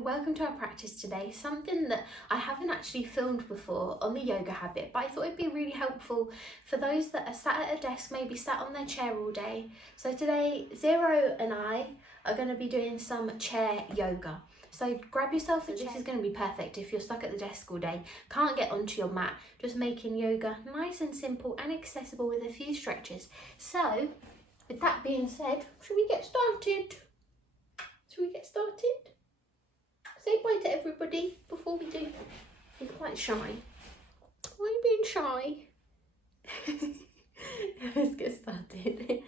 welcome to our practice today. Something that I haven't actually filmed before on the yoga habit, but I thought it'd be really helpful for those that are sat at a desk, maybe sat on their chair all day. So today, Zero and I are going to be doing some chair yoga. So grab yourself a chair. This is going to be perfect if you're stuck at the desk all day, can't get onto your mat, just making yoga nice and simple and accessible with a few stretches. So with that being said, should we get started? Say bye to everybody before we do. He's quite shy. Why are you being shy? Let's get started.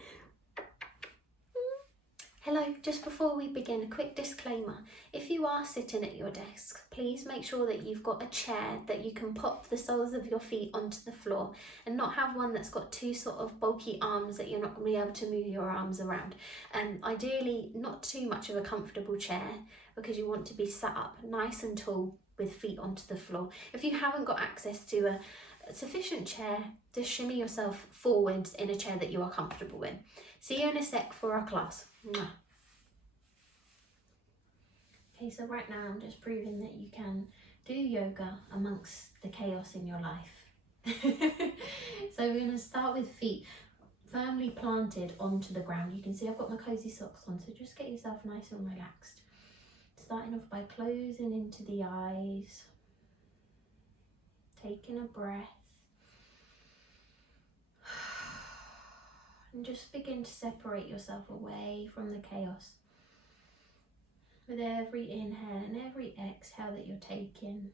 Hello, just before we begin, a quick disclaimer. If you are sitting at your desk, please make sure that you've got a chair that you can pop the soles of your feet onto the floor and not have one that's got two sort of bulky arms that you're not going to be able to move your arms around. Ideally, not too much of a comfortable chair because you want to be sat up nice and tall with feet onto the floor. If you haven't got access to a sufficient chair, just shimmy yourself forwards in a chair that you are comfortable in. See you in a sec for our class. Okay, so right now I'm just proving that you can do yoga amongst the chaos in your life. So we're going to start with feet firmly planted onto the ground. You can see I've got my cozy socks on, so just get yourself nice and relaxed. Starting off by closing into the eyes, taking a breath, and just begin to separate yourself away from the chaos with every inhale and every exhale that you're taking.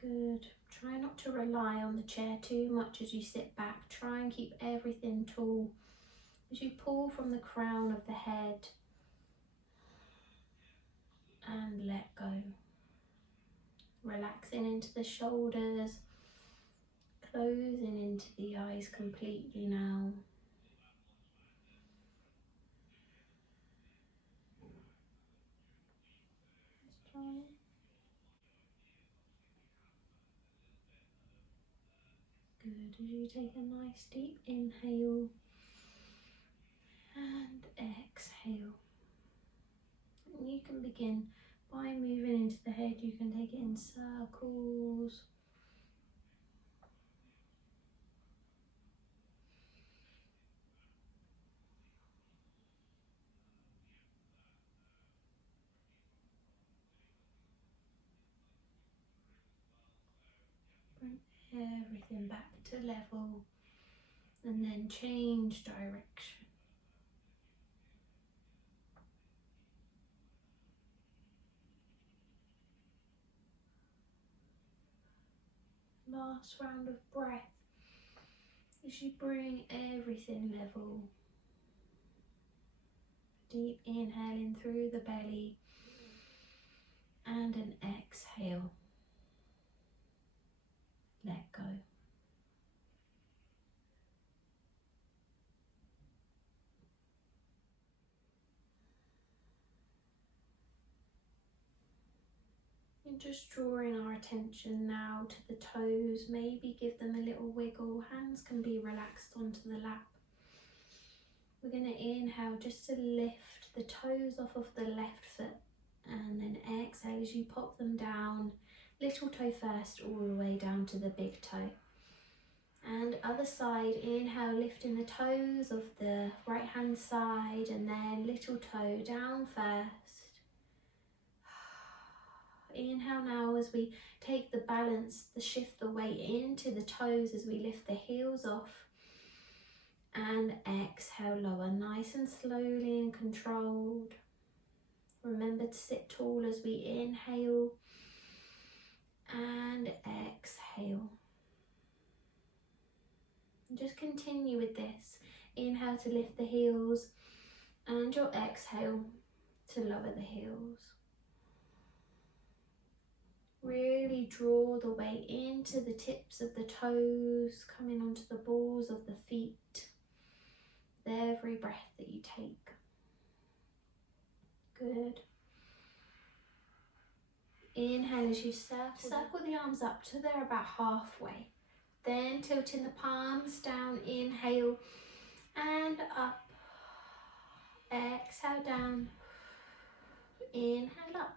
Good. Try not to rely on the chair too much as you sit back. Try and keep everything tall as you pull from the crown of the head and let go. Relaxing into the shoulders, closing into the eyes completely now. Let's try. Good, as you take a nice deep inhale and exhale. And you can begin by moving into the head. You can take it in circles. Bring everything back to level and then change direction. Last round of breath as you bring everything level. Deep inhaling through the belly and an exhale. Let go. And just drawing our attention now to the toes, maybe give them a little wiggle. Hands can be relaxed onto the lap. We're going to inhale just to lift the toes off of the left foot and then exhale as you pop them down, little toe first all the way down to the big toe. And other side, inhale, lifting the toes of the right hand side and then little toe down first. Inhale now as we take the balance, shift the weight into the toes as we lift the heels off. And exhale, lower, nice and slowly and controlled. Remember to sit tall as we inhale and exhale. And just continue with this. Inhale to lift the heels and your exhale to lower the heels. Really draw the weight into the tips of the toes, coming onto the balls of the feet with every breath that you take. Good. Inhale as you circle the arms up till they're about halfway. Then tilting the palms down, inhale and up. Exhale down, inhale up.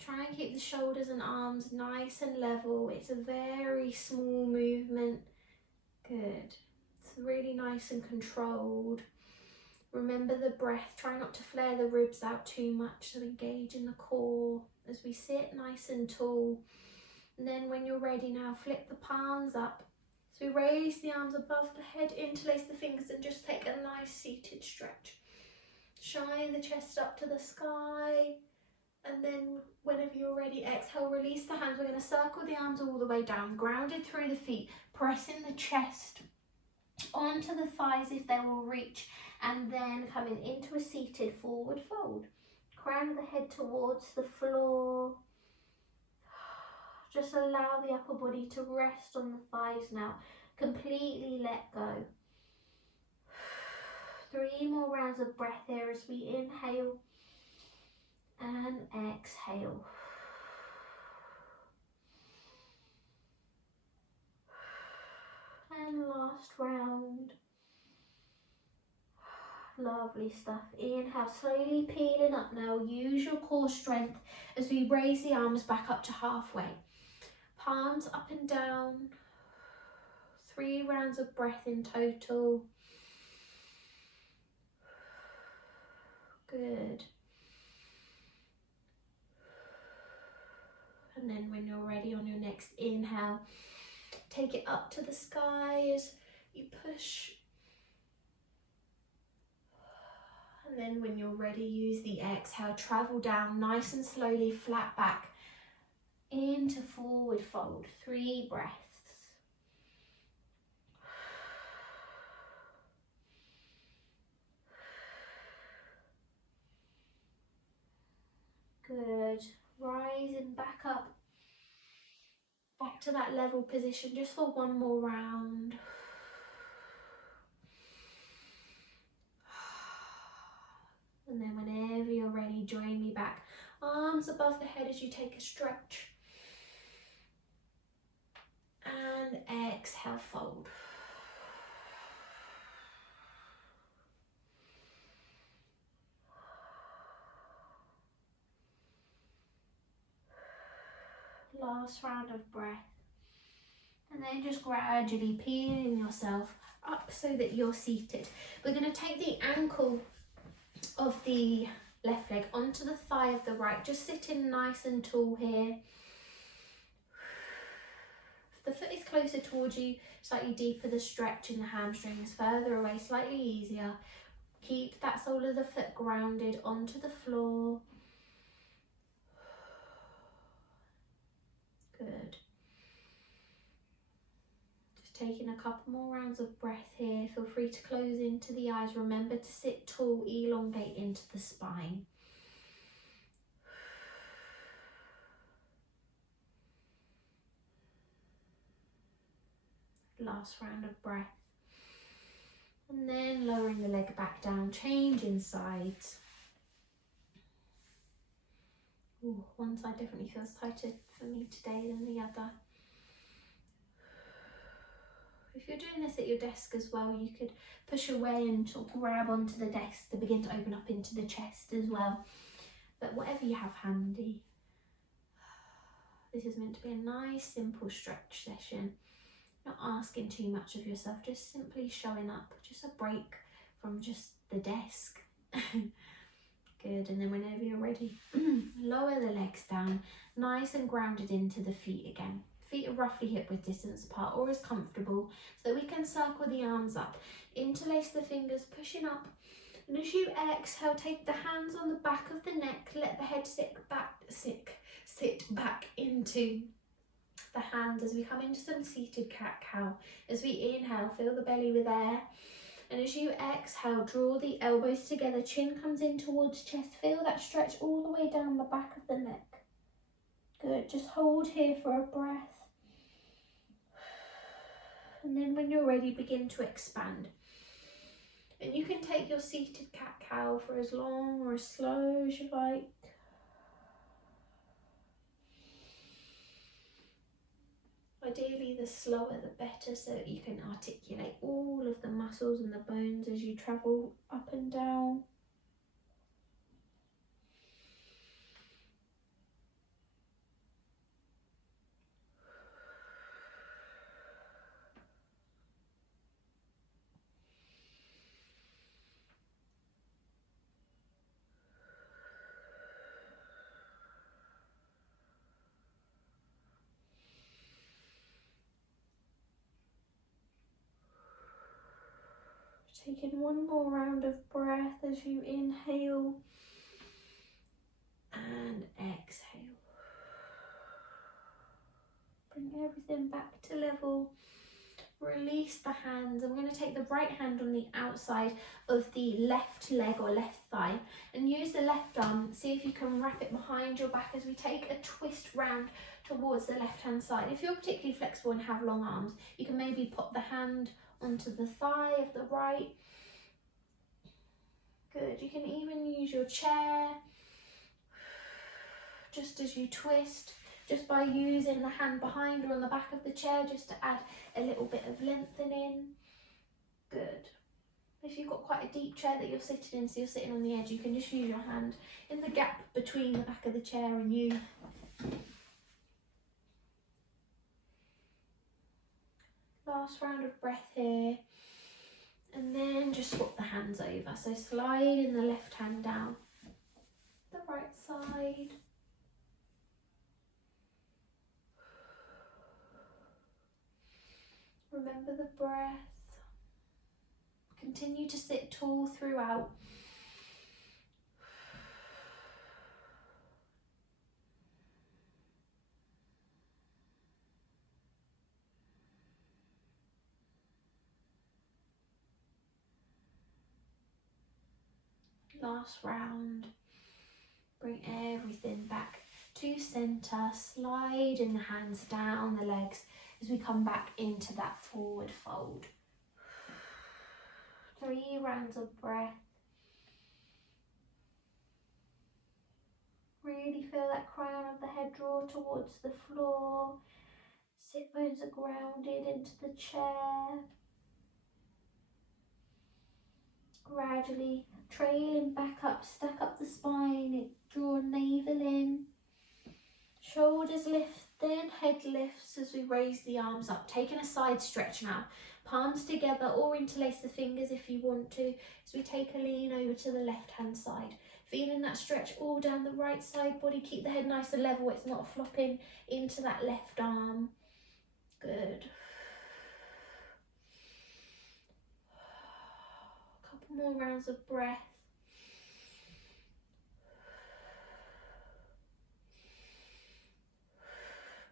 Try and keep the shoulders and arms nice and level. It's a very small movement. Good. It's really nice and controlled. Remember the breath. Try not to flare the ribs out too much, so engage in the core as we sit nice and tall. And then when you're ready now, flip the palms up. So raise the arms above the head, interlace the fingers and just take a nice seated stretch. Shine the chest up to the sky. And then whenever you're ready, exhale, release the hands. We're going to circle the arms all the way down, grounded through the feet, pressing the chest onto the thighs if they will reach, and then coming into a seated forward fold. Crown of the head towards the floor. Just allow the upper body to rest on the thighs now. Completely let go. 3 more rounds of breath here as we inhale and exhale. And last round. Lovely stuff. Inhale, slowly peeling up now. Use your core strength as we raise the arms back up to halfway. Palms up and down. 3 rounds of breath in total. Good. And then when you're ready on your next inhale, take it up to the sky as you push. And then when you're ready, use the exhale, travel down nice and slowly, flat back into forward fold. 3 breaths. Good. Rising back up. Back to that level position just for 1 more round. And then whenever you're ready, join me back. Arms above the head as you take a stretch. And exhale, fold. Last round of breath. And then just gradually peeling yourself up so that you're seated. We're going to take the ankle of the left leg onto the thigh of the right. Just sitting nice and tall here. If the foot is closer towards you, slightly deeper the stretch in the hamstrings, further away, slightly easier. Keep that sole of the foot grounded onto the floor. Good. Just taking a couple more rounds of breath here. Feel free to close into the eyes. Remember to sit tall, elongate into the spine. Last round of breath. And then lowering the leg back down, changing sides. Ooh, one side definitely feels tighter for me today than the other. If you're doing this at your desk as well, you could push away and sort of grab onto the desk to begin to open up into the chest as well. But whatever you have handy. This is meant to be a nice, simple stretch session. Not asking too much of yourself, just simply showing up. Just a break from just the desk. Good, and then whenever you're ready, lower the legs down, nice and grounded into the feet again. Feet are roughly hip width distance apart or as comfortable, so that we can circle the arms up. Interlace the fingers, pushing up. And as you exhale, take the hands on the back of the neck, let the head sit back into the hands as we come into some seated cat-cow. As we inhale, fill the belly with air. And as you exhale, draw the elbows together, chin comes in towards chest. Feel that stretch all the way down the back of the neck. Good, just hold here for a breath. And then when you're ready, begin to expand. And you can take your seated cat-cow for as long or as slow as you like. I Ideally, the slower the better, so that you can articulate all of the muscles and the bones as you travel up and down. Taking one more round of breath as you inhale and exhale. Bring everything back to level. Release the hands. I'm going to take the right hand on the outside of the left leg or left thigh and use the left arm. See if you can wrap it behind your back as we take a twist round towards the left hand side. If you're particularly flexible and have long arms, you can maybe pop the hand onto the thigh of the right. Good. You can even use your chair just as you twist, just by using the hand behind or on the back of the chair, just to add a little bit of lengthening. Good. If you've got quite a deep chair that you're sitting in, so you're sitting on the edge, you can just use your hand in the gap between the back of the chair and you. Last round of breath here. And then just swap the hands over. So sliding the left hand down the right side. Remember the breath. Continue to sit tall throughout. Last round. Bring everything back to centre. Sliding the hands down the legs as we come back into that forward fold. 3 rounds of breath. Really feel that crown of the head draw towards the floor. Sit bones are grounded into the chair. Gradually trailing back up, stack up the spine, draw navel in. Shoulders lifted, head lifts as we raise the arms up. Taking a side stretch now. Palms together or interlace the fingers if you want to, as we take a lean over to the left hand side. Feeling that stretch all down the right side body. Keep the head nice and level, it's not flopping into that left arm. Good. Couple more rounds of breath.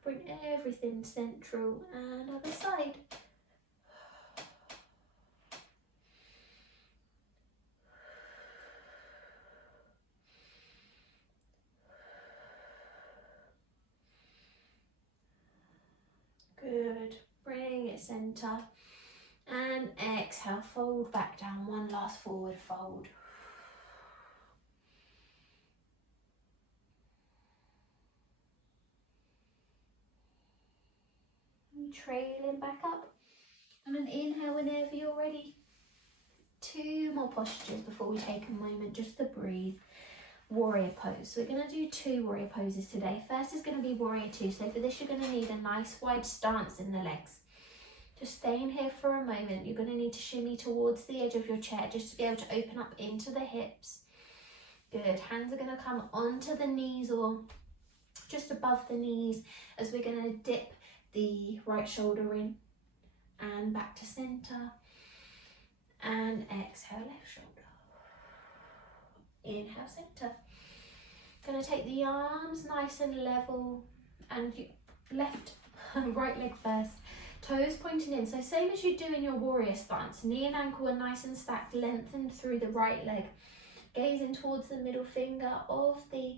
Bring everything central and other side. Good. Bring it centre and exhale, fold back down. One last forward fold. And trailing back up. And an inhale whenever you're ready. 2 more postures before we take a moment just to breathe. Warrior pose. So we're going to do 2 warrior poses today. First is going to be warrior 2. So for this you're going to need a nice wide stance in the legs. Just staying here for a moment. You're going to need to shimmy towards the edge of your chair just to be able to open up into the hips. Good. Hands are going to come onto the knees or just above the knees as we're going to dip the right shoulder in and back to centre. And exhale, left shoulder. Inhale, centre. Going to take the arms nice and level and left and right leg first. Toes pointing in. So same as you do in your warrior stance. Knee and ankle are nice and stacked, lengthened through the right leg. Gazing towards the middle finger of the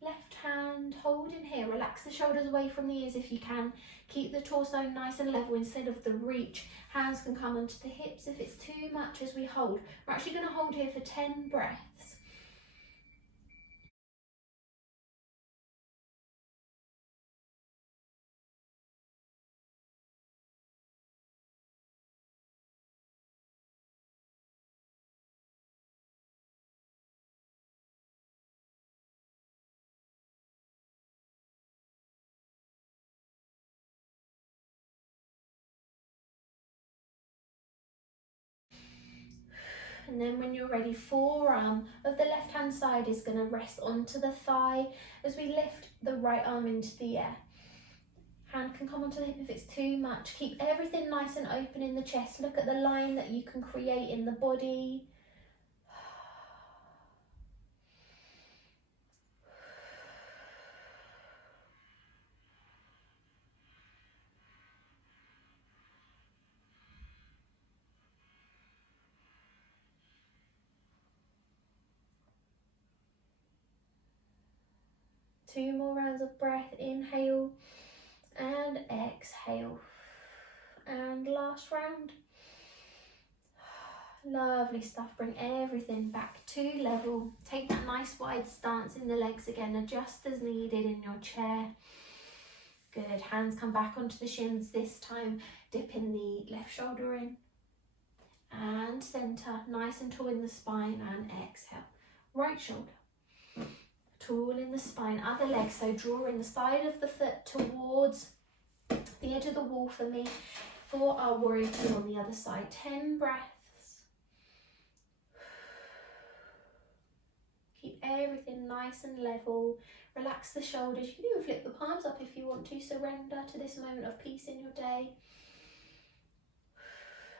left hand. Holding here. Relax the shoulders away from the ears if you can. Keep the torso nice and level instead of the reach. Hands can come onto the hips if it's too much as we hold. We're actually going to hold here for 10 breaths. And then when you're ready, forearm of the left hand side is going to rest onto the thigh as we lift the right arm into the air. Hand can come onto the hip if it's too much. Keep everything nice and open in the chest. Look at the line that you can create in the body. 2 more rounds of breath. Inhale and exhale. And last round. Lovely stuff. Bring everything back to level. Take that nice wide stance in the legs again. Adjust as needed in your chair. Good. Hands come back onto the shins this time. Dipping the left shoulder in. And centre. Nice and tall in the spine. And exhale. Right shoulder. Tall in the spine. Other leg. So draw in the side of the foot towards the edge of the wall for me. For our warrior two on the other side. 10 breaths. Keep everything nice and level. Relax the shoulders. You can even flip the palms up if you want to. Surrender to this moment of peace in your day.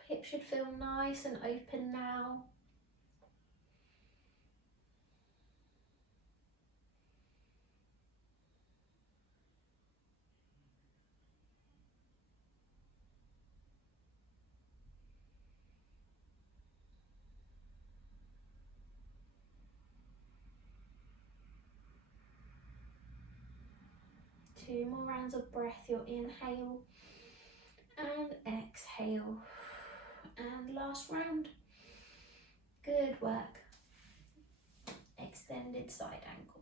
Hips should feel nice and open now. Two more rounds of breath. Your inhale and exhale. And last round. Good work. Extended side angle.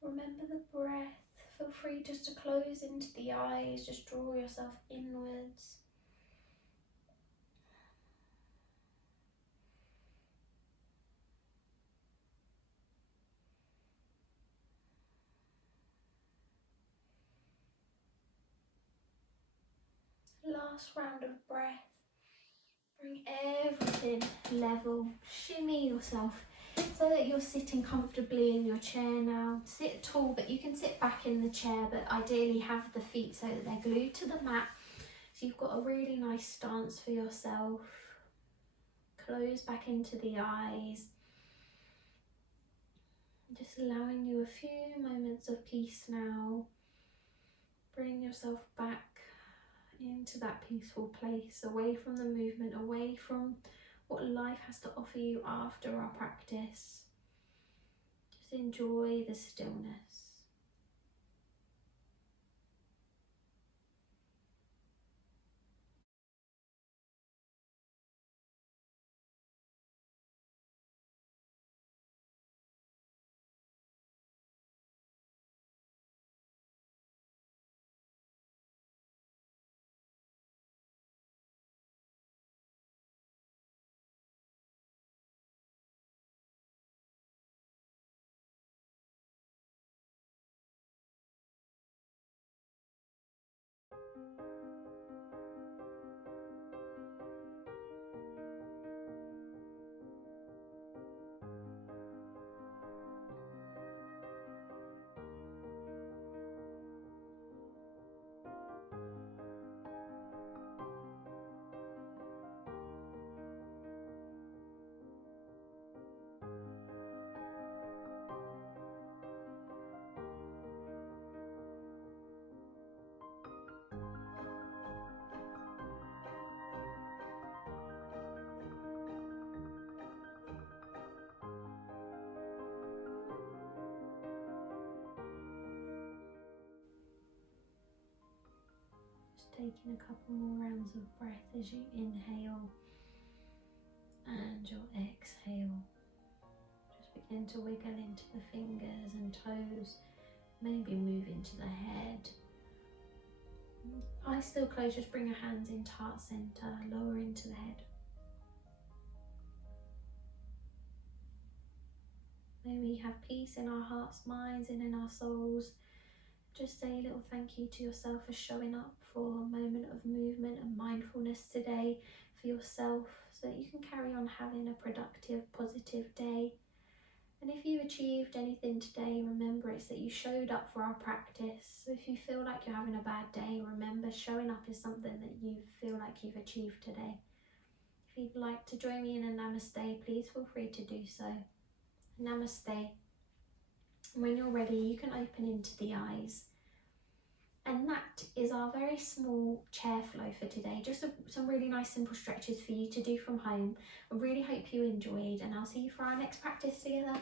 Remember the breath. Feel free just to close into the eyes. Just draw yourself inwards. Last round of breath. Bring everything level. Shimmy yourself so that you're sitting comfortably in your chair now. Sit tall, but you can sit back in the chair, but ideally have the feet so that they're glued to the mat. So you've got a really nice stance for yourself. Close back into the eyes. Just allowing you a few moments of peace now. Bring yourself back into that peaceful place, away from the movement, away from what life has to offer you after our practice. Just enjoy the stillness. Taking a couple more rounds of breath as you inhale and your exhale. Just begin to wiggle into the fingers and toes, maybe move into the head. Eyes still closed, just bring your hands into heart center, lower into the head. May we have peace in our hearts, minds and in our souls. Just say a little thank you to yourself for showing up for a moment of movement and mindfulness today for yourself, so that you can carry on having a productive, positive day. And if you achieved anything today, remember it's that you showed up for our practice. So if you feel like you're having a bad day, remember showing up is something that you feel like you've achieved today. If you'd like to join me in a namaste, please feel free to do so. Namaste. When you're ready, you can open into the eyes. And that is our very small chair flow for today. Just some really nice simple stretches for you to do from home. I really hope you enjoyed, and I'll see you for our next practice together